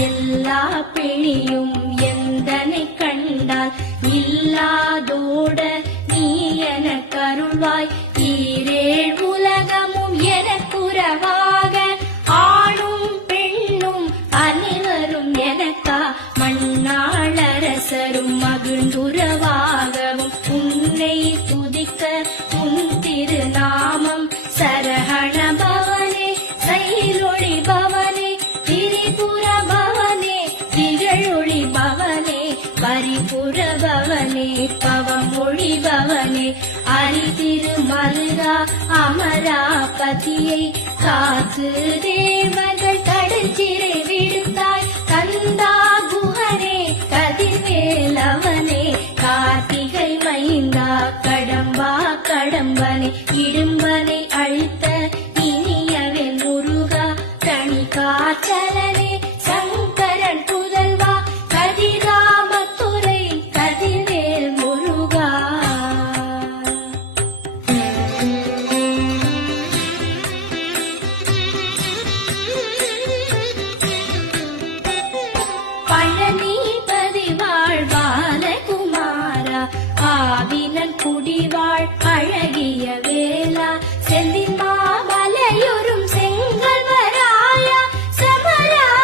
எல்லா பிணியும் எந்தனை கண்டால் இல்லாதோட நீ என கருள்வாய். ஈரேழ் உலகமும் எனக்குறவாக ஆணும் பெண்ணும் அனைவரும் எனக்கா மண்ணாளரசரும் மகிழ்ந்துறவாகவும் உன்னை துதிக்க உன் திருநாமம் சரஹண பவனே சைலொளி பவனே திரிபுர பவனே திகழொளி பவனே பரிபுர பவனே பவமொழி பவனே அரிதிருமல்கா அமராபதியை காத்து தேவர்கள் கடற்சிறை விடுத்தாய். கந்தா குஹனே கதிர்வேலவனே கார்த்திகை மைந்தா கடம்பா கடம்பனே இடும்பனை அழித்த இனியவன் முருகா கணிகாச்சலனே சங்கரன் புதல்வா கதிராமத்துறை கதிர்வேல் முருகா. பழனிபதி வாழ் பாலகுமாரா ஆவினன் குடிவாழ் அழகிய